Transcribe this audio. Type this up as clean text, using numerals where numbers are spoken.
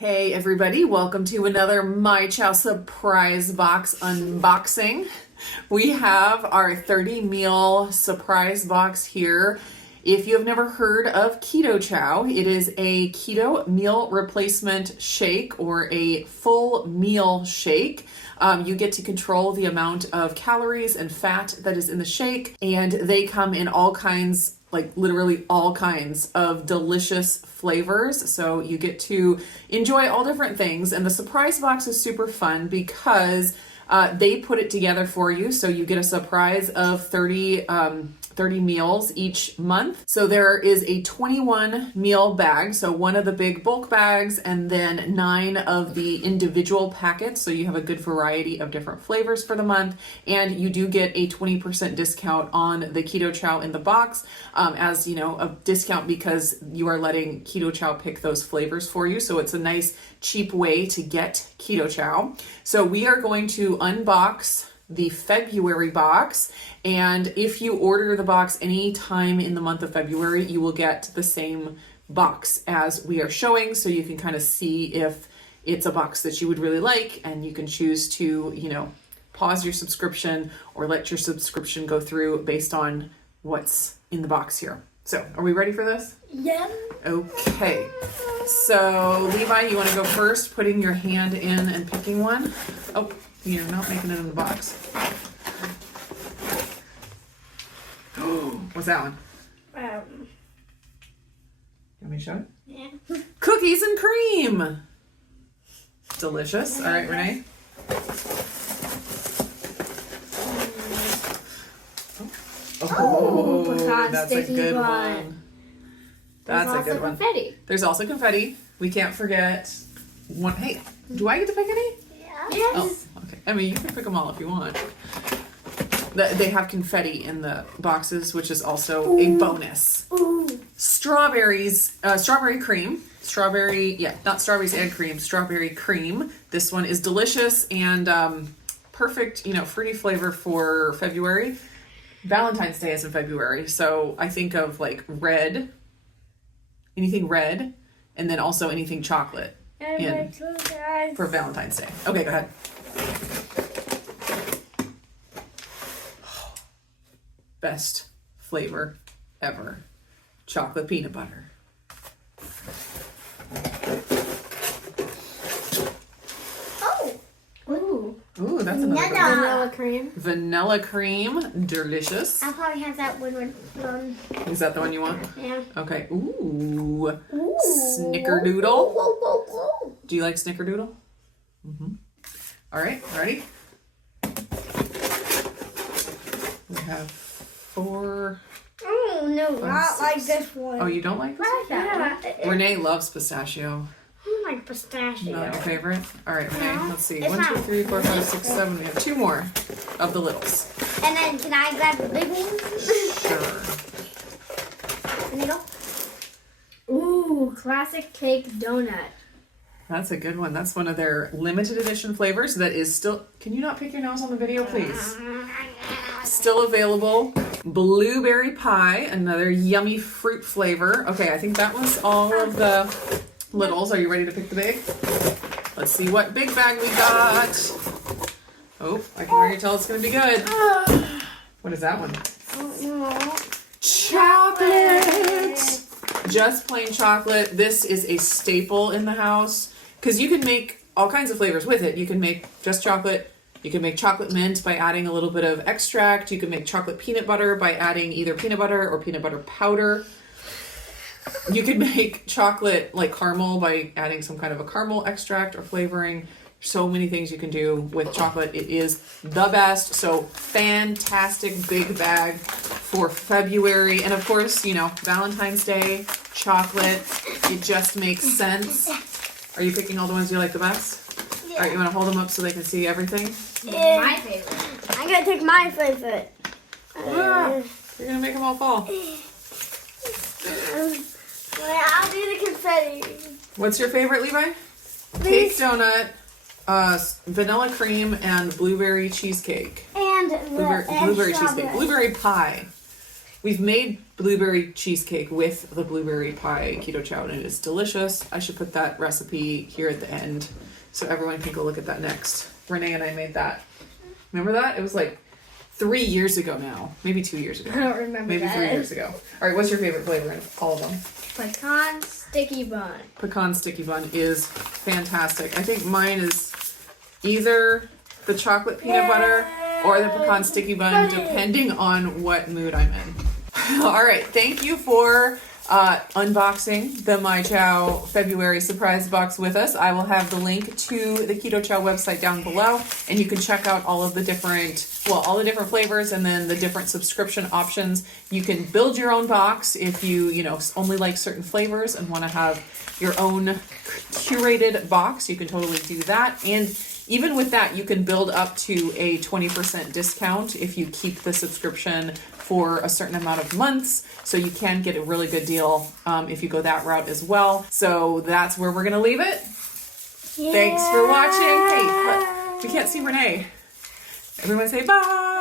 Hey everybody, welcome to another myChow surprise box unboxing. We have our 30 meal surprise box here. If you have never heard of Keto Chow, it is a keto meal replacement shake or a full meal shake. You get to control the amount of calories and fat that is in the shake, and they come in all kinds, like literally all kinds of delicious flavors. So you get to enjoy all different things. And the surprise box is super fun because they put it together for you. So you get a surprise of 30 meals each month. So there is a 21 meal bag. So one of the big bulk bags and then 9 of the individual packets. So you have a good variety of different flavors for the month. And you do get a 20% discount on the Keto Chow in the box, as you know, a discount because you are letting Keto Chow pick those flavors for you. So it's a nice cheap way to get Keto Chow. So we are going to unbox the February box, and if you order the box any time in the month of February, you will get the same box as we are showing, so you can kind of see if it's a box that you would really like, and you can choose to, you know, pause your subscription or let your subscription go through based on what's in the box here. So, are we ready for this? Yeah. Okay. So, Levi, you want to go first, putting your hand in and picking one? Oh, you're not making it in the box. What's that one? Um. You want me to show it? Yeah. Cookies and cream. Delicious. All right, Renee. Oh, that's a good one. That's a good one. Confetti. There's also confetti. We can't forget one. Hey, do I get to pick any? Yeah. Yes. Oh, okay. I mean, you can pick them all if you want. They have confetti in the boxes, which is also a bonus. Ooh. Strawberry cream. Not strawberries and cream, strawberry cream. This one is delicious and perfect, fruity flavor for February. Valentine's Day is in February, so I think of like anything red, and then also anything chocolate for Valentine's Day. Okay, go ahead. Best flavor ever. Chocolate peanut butter. Oh. Ooh. Ooh, that's another good one. Vanilla cream. Vanilla cream. Delicious. I'll probably have that one. Is that the one you want? Yeah. Okay. Ooh. Ooh. Snickerdoodle. Ooh. Do you like snickerdoodle? Mm-hmm. All right, ready? We have 4. Oh, no, not like this one. Oh, you don't like this one? Yeah. Renee loves pistachio. I like pistachio. Not your favorite? All right, Renee, No, let's see. it's 1, 2, not. 3, 4, 5, 6, 7. We have 2 more of the littles. And then can I grab the big one? Sure. There you go. Ooh, classic cake donut. That's a good one. That's one of their limited edition flavors that is still... Can you not pick your nose on the video, please? Still available. Blueberry pie, another yummy fruit flavor. Okay, I think that was all of the littles. Are you ready to pick the big? Let's see what big bag we got. Oh, I can already tell it's going to be good. What is that one? Chocolate! Just plain chocolate. This is a staple in the house because you can make all kinds of flavors with it. You can make just chocolate. You can make chocolate mint by adding a little bit of extract. You can make chocolate peanut butter by adding either peanut butter or peanut butter powder. You can make chocolate like caramel by adding some kind of a caramel extract or flavoring. So many things you can do with chocolate. It is the best. So fantastic big bag for February. And of course, Valentine's Day, chocolate. It just makes sense. Are you picking all the ones you like the best? Yeah. All right, you want to hold them up so they can see everything? Yeah. My favorite. I'm going to take my favorite. You're going to make them all fall. I'll do the confetti. What's your favorite, Levi? Cake donut, vanilla cream, and blueberry cheesecake. And Blueberry cheesecake. Blueberry pie. We've made blueberry cheesecake with the blueberry pie keto chow, and it is delicious. I should put that recipe here at the end so everyone can go look at that next. Renee and I made that. Remember that? It was like 3 years ago now. Maybe 2 years ago. I don't remember Maybe that. 3 years ago. All right, what's your favorite flavor in all of them? Pecan sticky bun. Pecan sticky bun is fantastic. I think mine is either the chocolate peanut butter or the pecan sticky bun, depending on what mood I'm in. All right, thank you for unboxing the myChow February surprise box with us. I will have the link to the Keto Chow website down below, and you can check out all of the different, well, all the different flavors and then the different subscription options. You can build your own box if you only like certain flavors and want to have your own curated box. You can totally do that. And even with that, you can build up to a 20% discount if you keep the subscription for a certain amount of months. So you can get a really good deal if you go that route as well. So that's where we're going to leave it. Yeah. Thanks for watching. Hey, we can't see Renee. Everyone say bye.